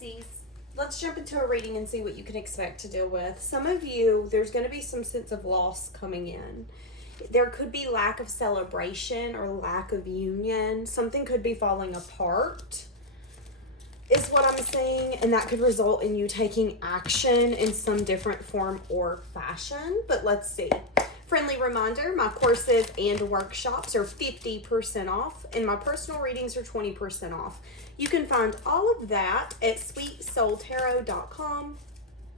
Pisces, let's jump into a reading and see what you can expect to deal with. Some of you, there's going to be some sense of loss coming in. There could be lack of celebration or lack of union. Something could be falling apart, is what I'm saying. And that could result in you taking action in some different form or fashion. But let's see. Friendly reminder, my courses and workshops are 50% off, and my personal readings are 20% off. You can find all of that at sweetsoultarot.com,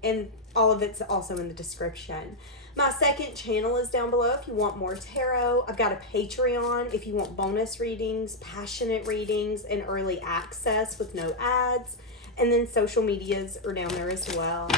and all of it's also in the description. My second channel is down below if you want more tarot. I've got a Patreon if you want bonus readings, passionate readings, and early access with no ads. And then social medias are down there as well.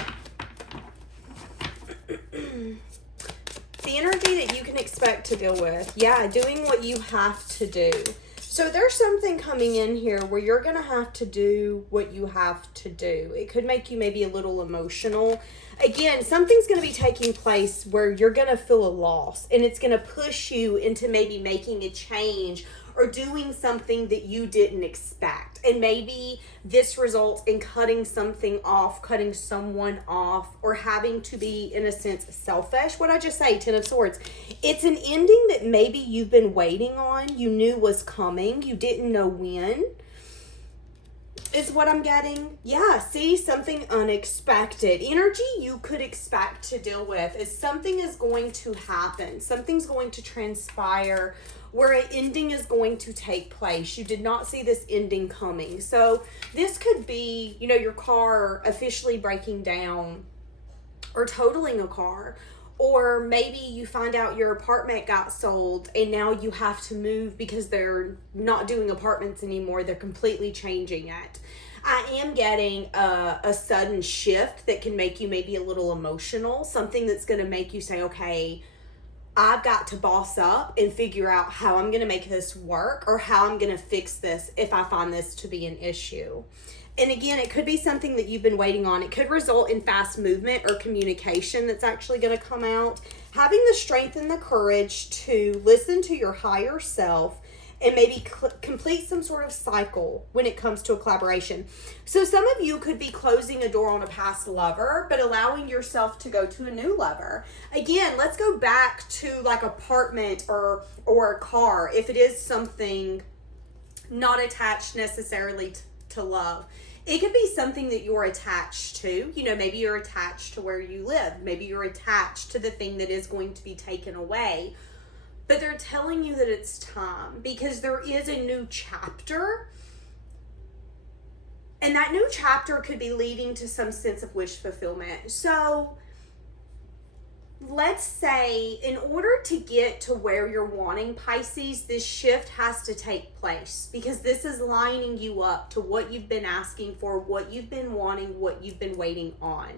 The energy that you can expect to deal with. Yeah, doing what you have to do. So there's something coming in here where you're going to have to do what you have to do. It could make you maybe a little emotional. Again, something's going to be taking place where you're going to feel a loss, and it's going to push you into maybe making a change or doing something that you didn't expect. And maybe this results in cutting something off, cutting someone off, or having to be, in a sense, selfish. What I just say, Ten of Swords. It's an ending that maybe you've been waiting on. You knew was coming. You didn't know when. Is what I'm getting. Yeah, see, something unexpected. Energy you could expect to deal with is something is going to happen. Something's going to transpire where an ending is going to take place. You did not see this ending coming. So this could be, your car officially breaking down or totaling a car. Or maybe you find out your apartment got sold and now you have to move because they're not doing apartments anymore. They're completely changing it. I am getting a sudden shift that can make you maybe a little emotional. Something that's going to make you say, okay, I've got to boss up and figure out how I'm going to make this work or how I'm going to fix this if I find this to be an issue. And again, it could be something that you've been waiting on. It could result in fast movement or communication that's actually going to come out. Having the strength and the courage to listen to your higher self and maybe complete some sort of cycle when it comes to a collaboration. So some of you could be closing a door on a past lover, but allowing yourself to go to a new lover. Again, let's go back to like apartment or a car. If it is something not attached necessarily to love. It could be something that you're attached to. Maybe you're attached to where you live. Maybe you're attached to the thing that is going to be taken away. But they're telling you that it's time because there is a new chapter. And that new chapter could be leading to some sense of wish fulfillment. So let's say in order to get to where you're wanting, Pisces, this shift has to take place because this is lining you up to what you've been asking for, what you've been wanting, what you've been waiting on.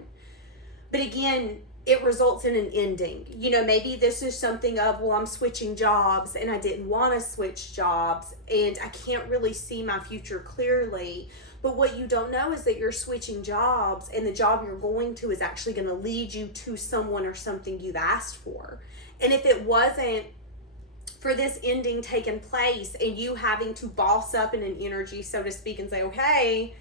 But again, it results in an ending. Maybe this is something of, well, I'm switching jobs and I didn't want to switch jobs and I can't really see my future clearly. But what you don't know is that you're switching jobs and the job you're going to is actually going to lead you to someone or something you've asked for. And if it wasn't for this ending taking place and you having to boss up in an energy, so to speak, and say, okay,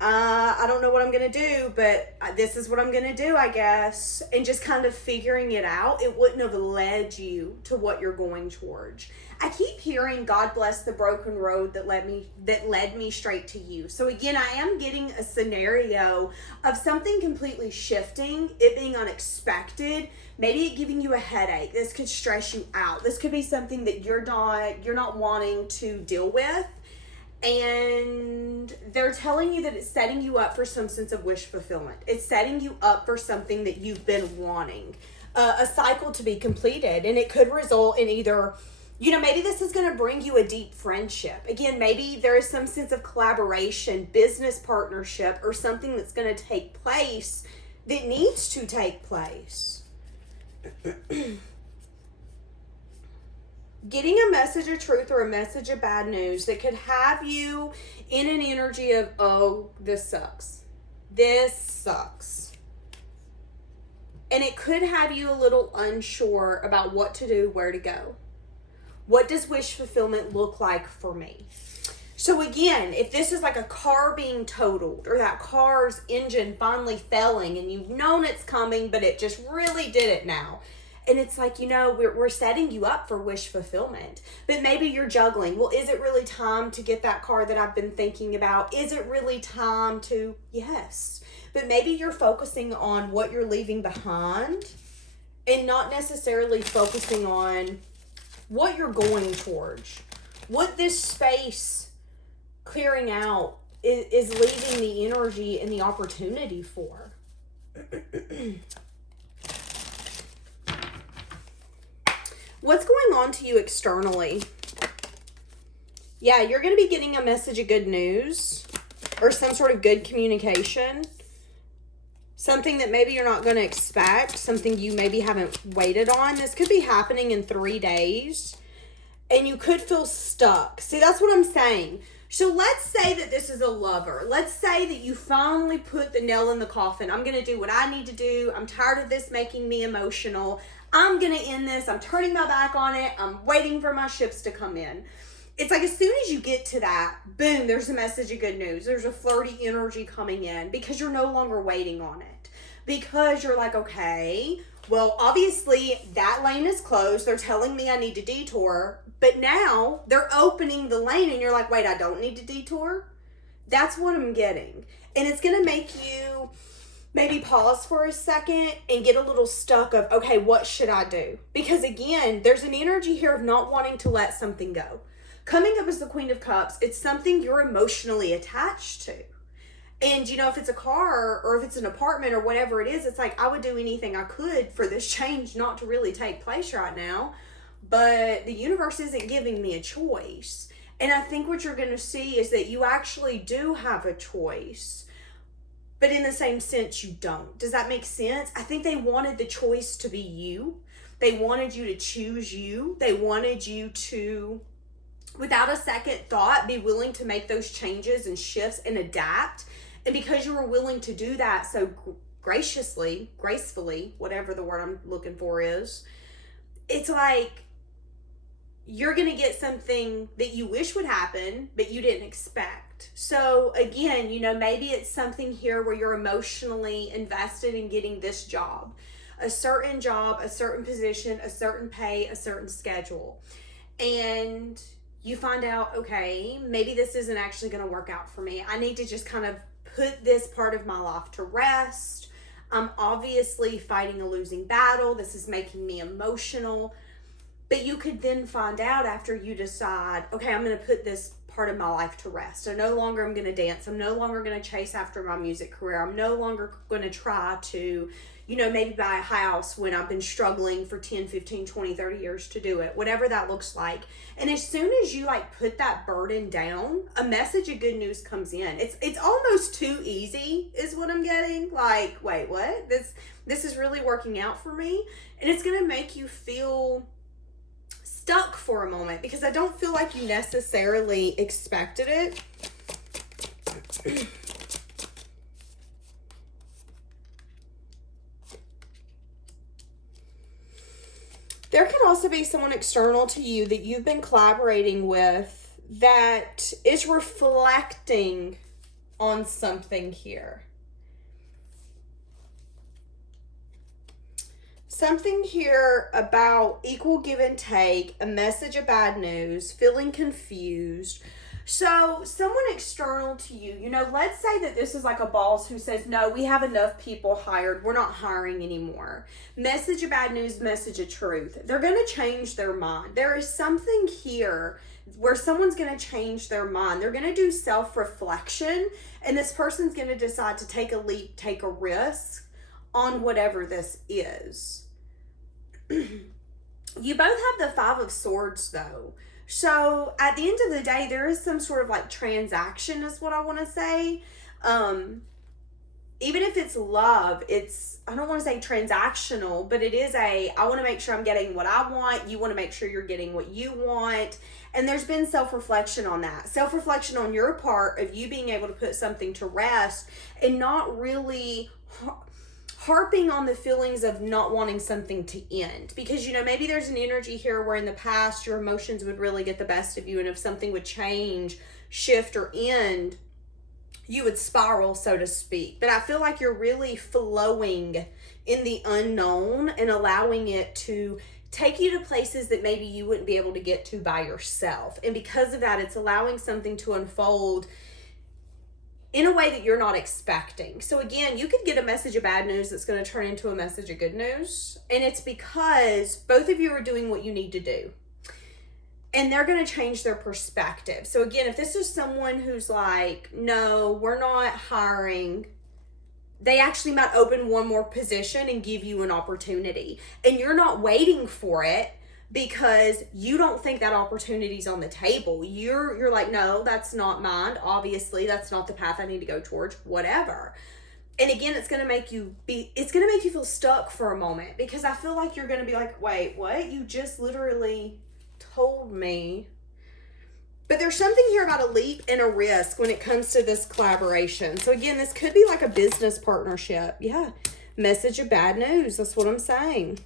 I don't know what I'm going to do, but this is what I'm going to do, I guess. And just kind of figuring it out, it wouldn't have led you to what you're going towards. I keep hearing, God bless the broken road that led me straight to you. So again, I am getting a scenario of something completely shifting, it being unexpected, maybe it giving you a headache. This could stress you out. This could be something that you're not wanting to deal with. And they're telling you that it's setting you up for some sense of wish fulfillment. It's setting you up for something that you've been wanting, a cycle to be completed. And it could result in either, maybe this is going to bring you a deep friendship. Again, maybe there is some sense of collaboration, business partnership, or something that's going to take place that needs to take place. Getting a message of truth or a message of bad news that could have you in an energy of, oh, this sucks. This sucks. And it could have you a little unsure about what to do, where to go. What does wish fulfillment look like for me? So again, if this is like a car being totaled or that car's engine finally failing and you've known it's coming, but it just really did it now. And it's like, we're setting you up for wish fulfillment. But maybe you're juggling. Well, is it really time to get that car that I've been thinking about? Is it really time to? Yes. But maybe you're focusing on what you're leaving behind and not necessarily focusing on what you're going towards. What this space clearing out is leaving the energy and the opportunity for. What's going on to you externally? Yeah, you're going to be getting a message of good news or some sort of good communication. Something that maybe you're not going to expect. Something you maybe haven't waited on. This could be happening in 3 days. And you could feel stuck. See, that's what I'm saying. So let's say that this is a lover. Let's say that you finally put the nail in the coffin. I'm going to do what I need to do. I'm tired of this making me emotional. I'm going to end this. I'm turning my back on it. I'm waiting for my ships to come in. It's like as soon as you get to that, boom, there's a message of good news. There's a flirty energy coming in because you're no longer waiting on it. Because you're like, okay, well, obviously that lane is closed. They're telling me I need to detour. But now they're opening the lane and you're like, wait, I don't need to detour? That's what I'm getting. And it's going to make you maybe pause for a second and get a little stuck of, okay, what should I do? Because again, there's an energy here of not wanting to let something go. Coming up as the Queen of Cups, it's something you're emotionally attached to. And, if it's a car or if it's an apartment or whatever it is, it's like, I would do anything I could for this change not to really take place right now. But the universe isn't giving me a choice. And I think what you're going to see is that you actually do have a choice. But in the same sense, you don't. Does that make sense? I think they wanted the choice to be you. They wanted you to choose you. They wanted you to, without a second thought, be willing to make those changes and shifts and adapt. And because you were willing to do that so graciously, gracefully, whatever the word I'm looking for is, it's like you're going to get something that you wish would happen, but you didn't expect. So again, maybe it's something here where you're emotionally invested in getting this job, a certain position, a certain pay, a certain schedule. And you find out, okay, maybe this isn't actually going to work out for me. I need to just kind of put this part of my life to rest. I'm obviously fighting a losing battle. This is making me emotional. But you could then find out after you decide, okay, I'm going to put this part of my life to rest. So no longer I'm going to dance. I'm no longer going to chase after my music career. I'm no longer going to try to, maybe buy a house when I've been struggling for 10, 15, 20, 30 years to do it, whatever that looks like. And as soon as you put that burden down, a message of good news comes in. It's almost too easy is what I'm getting. Like, wait, what? This is really working out for me. And it's going to make you feel stuck for a moment because I don't feel like you necessarily expected it. There could also be someone external to you that you've been collaborating with that is reflecting on something here. Something here about equal give and take, a message of bad news, feeling confused. So someone external to you, let's say that this is like a boss who says, no, we have enough people hired. We're not hiring anymore. Message of bad news, message of truth. They're going to change their mind. There is something here where someone's going to change their mind. They're going to do self-reflection, and this person's going to decide to take a leap, take a risk on whatever this is. You both have the Five of Swords, though. So at the end of the day, there is some sort of transaction is what I want to say. Even if it's love, I don't want to say transactional, but it is I want to make sure I'm getting what I want. You want to make sure you're getting what you want. And there's been self-reflection on that. Self-reflection on your part of you being able to put something to rest and not really harping on the feelings of not wanting something to end. Because, maybe there's an energy here where in the past your emotions would really get the best of you, and if something would change, shift or end, you would spiral, so to speak. But I feel like you're really flowing in the unknown and allowing it to take you to places that maybe you wouldn't be able to get to by yourself. And because of that, it's allowing something to unfold in a way that you're not expecting. So again, you could get a message of bad news that's going to turn into a message of good news. And it's because both of you are doing what you need to do. And they're going to change their perspective. So again, if this is someone who's like, no, we're not hiring, they actually might open one more position and give you an opportunity. And you're not waiting for it because you don't think that opportunity's on the table. You're like, no, that's not mine. Obviously, that's not the path I need to go towards, whatever. And again, it's going to make you feel stuck for a moment, because I feel like you're going to be like, wait, what? You just literally told me. But there's something here about a leap and a risk when it comes to this collaboration. So again, this could be like a business partnership. Yeah. Message of bad news. That's what I'm saying.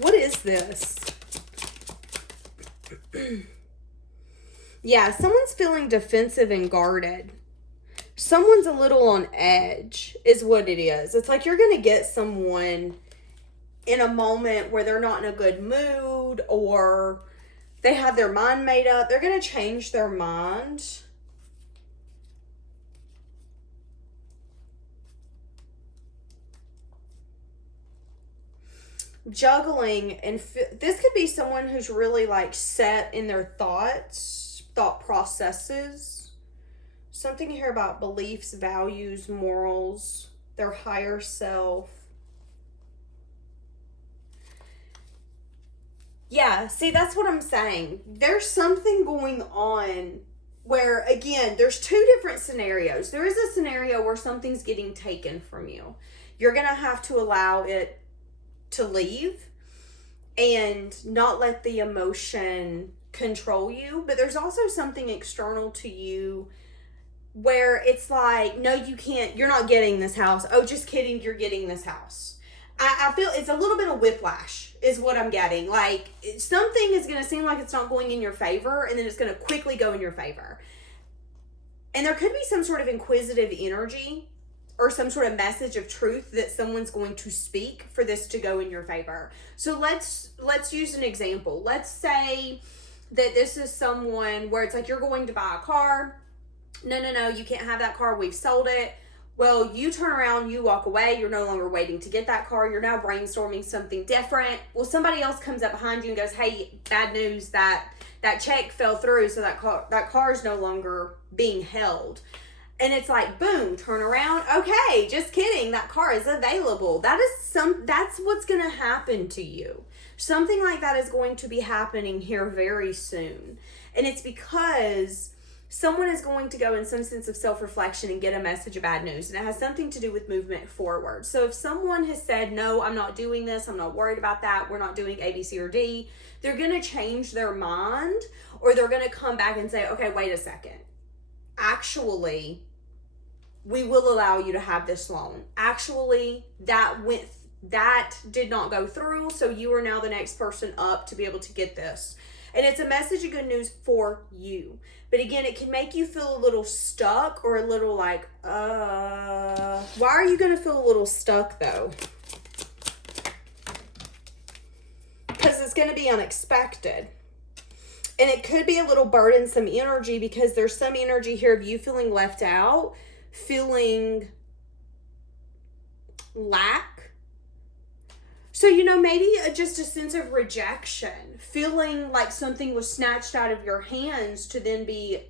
What is this? Yeah, someone's feeling defensive and guarded. Someone's a little on edge is what it is. It's like you're going to get someone in a moment where they're not in a good mood, or they have their mind made up. They're going to change their mind. Juggling, and this could be someone who's really like set in their thought processes. Something here about beliefs, values, morals, their higher self. Yeah, see, that's what I'm saying. There's something going on where, again, there's two different scenarios. There is a scenario where something's getting taken from you. You're going to have to allow it to leave and not let the emotion control you. But there's also something external to you where it's like, no, you can't, you're not getting this house. Oh, just kidding, you're getting this house. I feel it's a little bit of whiplash is what I'm getting. Like, something is going to seem like it's not going in your favor, and then it's going to quickly go in your favor. And there could be some sort of inquisitive energy or some sort of message of truth that someone's going to speak for this to go in your favor. So let's use an example. Let's say that this is someone where it's like, you're going to buy a car. No, you can't have that car. We've sold it. Well, you turn around, you walk away. You're no longer waiting to get that car. You're now brainstorming something different. Well, somebody else comes up behind you and goes, hey, bad news, that check fell through, so that car is no longer being held. And it's like, boom, turn around. Okay, just kidding. That car is available. That's what's going to happen to you. Something like that is going to be happening here very soon. And it's because someone is going to go in some sense of self-reflection and get a message of bad news. And it has something to do with movement forward. So if someone has said, no, I'm not doing this, I'm not worried about that, we're not doing A, B, C, or D, they're going to change their mind, or they're going to come back and say, okay, wait a second. Actually, we will allow you to have this loan. Actually, that did not go through, so you are now the next person up to be able to get this. And it's a message of good news for you. But again, it can make you feel a little stuck, or a little like, why are you going to feel a little stuck though? Because it's going to be unexpected. And it could be a little burdensome energy, because there's some energy here of you feeling left out, feeling lack. So, maybe just a sense of rejection, feeling like something was snatched out of your hands to then be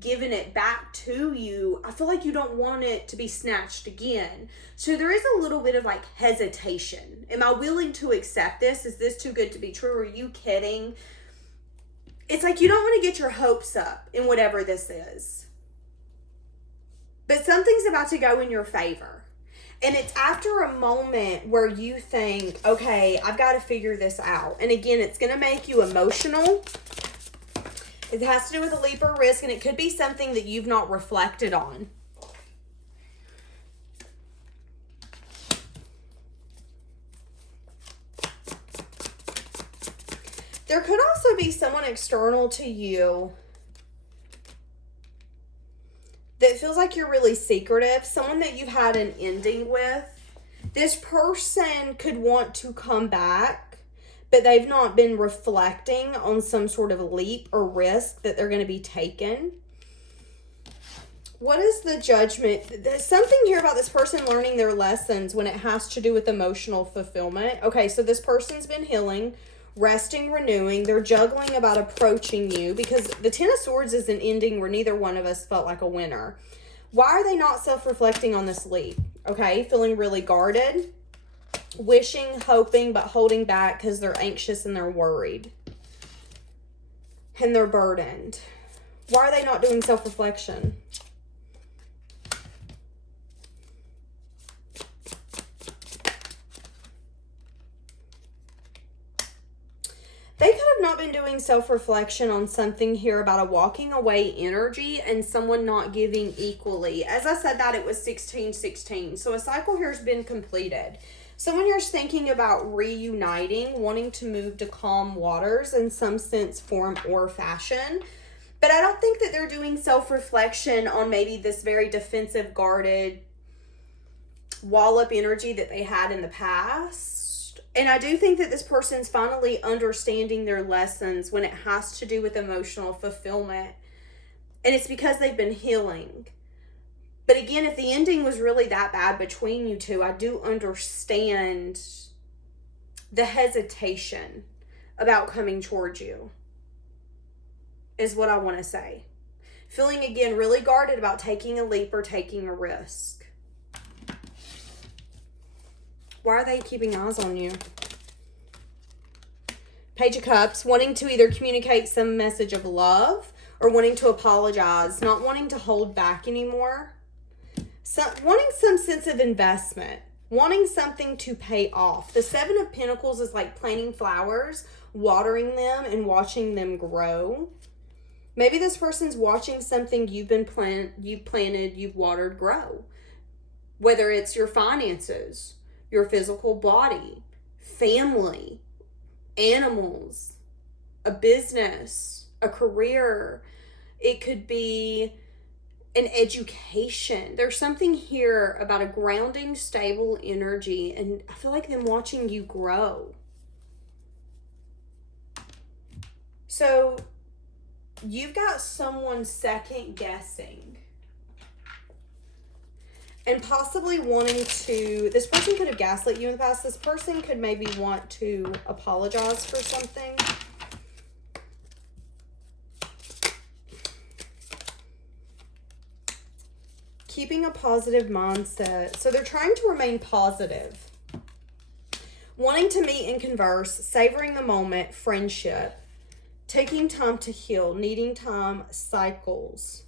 given it back to you. I feel like you don't want it to be snatched again. So there is a little bit of like hesitation. Am I willing to accept this? Is this too good to be true? Are you kidding? It's like you don't want to get your hopes up in whatever this is. But something's about to go in your favor. And it's after a moment where you think, okay, I've got to figure this out. And again, it's going to make you emotional. It has to do with a leap or risk, and it could be something that you've not reflected on. There could also be someone external to you that feels like you're really secretive, someone that you've had an ending with. This person could want to come back, but they've not been reflecting on some sort of leap or risk that they're going to be taken. What is the judgment? There's something here about this person learning their lessons when it has to do with emotional fulfillment. Okay, so this person's been healing, resting, renewing. They're juggling about approaching you because the Ten of Swords is an ending where neither one of us felt like a winner. Why are they not self-reflecting on this leap? Okay, feeling really guarded, wishing, hoping, but holding back because they're anxious and they're worried. And they're burdened. Why are they not doing self-reflection? They could have not been doing self-reflection on something here about a walking away energy and someone not giving equally. As I said that, it was 16-16. So a cycle here has been completed. Someone here is thinking about reuniting, wanting to move to calm waters in some sense, form, or fashion. But I don't think that they're doing self-reflection on maybe this very defensive, guarded, wall-up energy that they had in the past. And I do think that this person's finally understanding their lessons when it has to do with emotional fulfillment. And it's because they've been healing. But again, if the ending was really that bad between you two, I do understand the hesitation about coming towards you, is what I want to say. Feeling, again, really guarded about taking a leap or taking a risk. Why are they keeping eyes on you? Page of Cups, wanting to either communicate some message of love or wanting to apologize, not wanting to hold back anymore. Wanting some sense of investment, wanting something to pay off. The Seven of Pentacles is like planting flowers, watering them, and watching them grow. Maybe this person's watching something you've planted, you've watered grow. Whether it's your finances, your physical body, family, animals, a business, a career. It could be an education. There's something here about a grounding, stable energy, and I feel like them watching you grow. So you've got someone second guessing and possibly wanting to, this person could have gaslit you in the past. This person could maybe want to apologize for something. Keeping a positive mindset. So they're trying to remain positive. Wanting to meet and converse, savoring the moment, friendship, taking time to heal, needing time, cycles.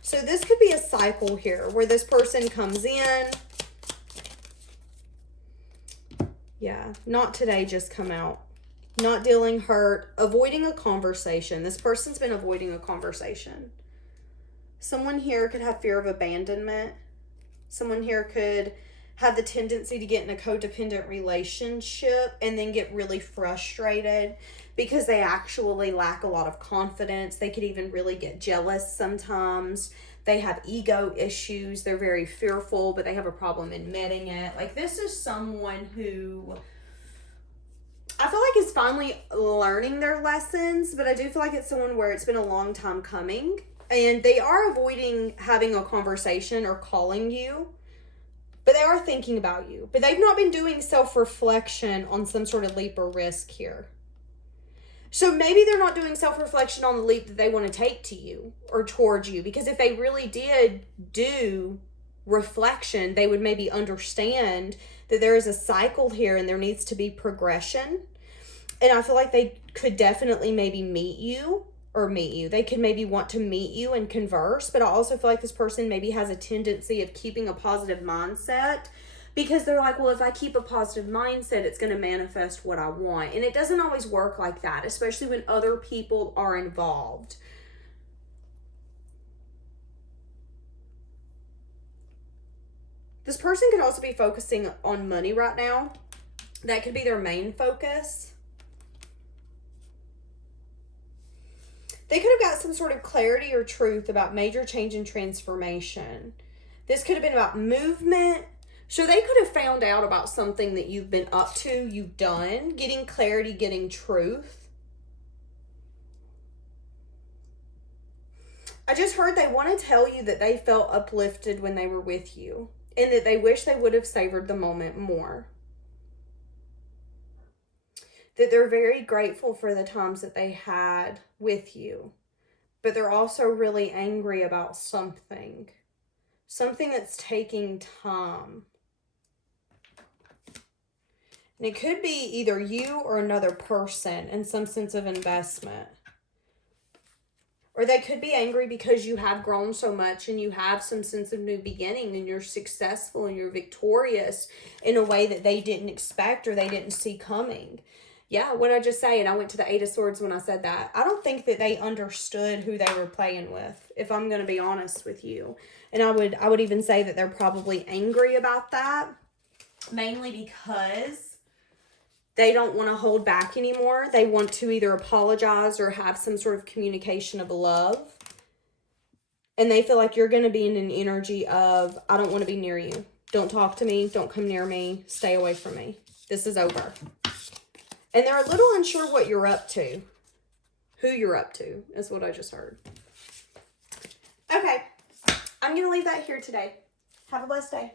So this could be a cycle here where this person comes in. Yeah, not today, just come out. Not dealing hurt, avoiding a conversation. This person's been avoiding a conversation. Someone here could have fear of abandonment. Someone here could have the tendency to get in a codependent relationship and then get really frustrated because they actually lack a lot of confidence. They could even really get jealous sometimes. They have ego issues. They're very fearful, but they have a problem admitting it. Like, this is someone who I feel like is finally learning their lessons, but I do feel like it's someone where it's been a long time coming. And they are avoiding having a conversation or calling you, but they are thinking about you. But they've not been doing self-reflection on some sort of leap or risk here. So maybe they're not doing self-reflection on the leap that they want to take to you or towards you. Because if they really did do reflection, they would maybe understand that there is a cycle here and there needs to be progression. And I feel like they could definitely maybe meet you. They could maybe want to meet you and converse, but I also feel like this person maybe has a tendency of keeping a positive mindset, Because they're like, well, if I keep a positive mindset, it's going to manifest what I want. And it doesn't always work like that, especially when other people are involved. This person could also be focusing on money right now. That could be their main focus. They could have got some sort of clarity or truth about major change and transformation. This could have been about movement. So they could have found out about something that you've been up to, you've done, getting clarity, getting truth. I just heard they want to tell you that they felt uplifted when they were with you and that they wish they would have savored the moment more. That they're very grateful for the times that they had with you, but they're also really angry about something that's taking time. And it could be either you or another person in some sense of investment. Or they could be angry because you have grown so much and you have some sense of new beginning and you're successful and you're victorious in a way that they didn't expect or they didn't see coming. Yeah, what I just say, and I went to the Eight of Swords when I said that. I don't think that they understood who they were playing with, if I'm going to be honest with you. And I would even say that they're probably angry about that, mainly because they don't want to hold back anymore. They want to either apologize or have some sort of communication of love. And they feel like you're going to be in an energy of, I don't want to be near you. Don't talk to me. Don't come near me. Stay away from me. This is over. And they're a little unsure what you're up to. Who you're up to is what I just heard. Okay. I'm going to leave that here today. Have a blessed day.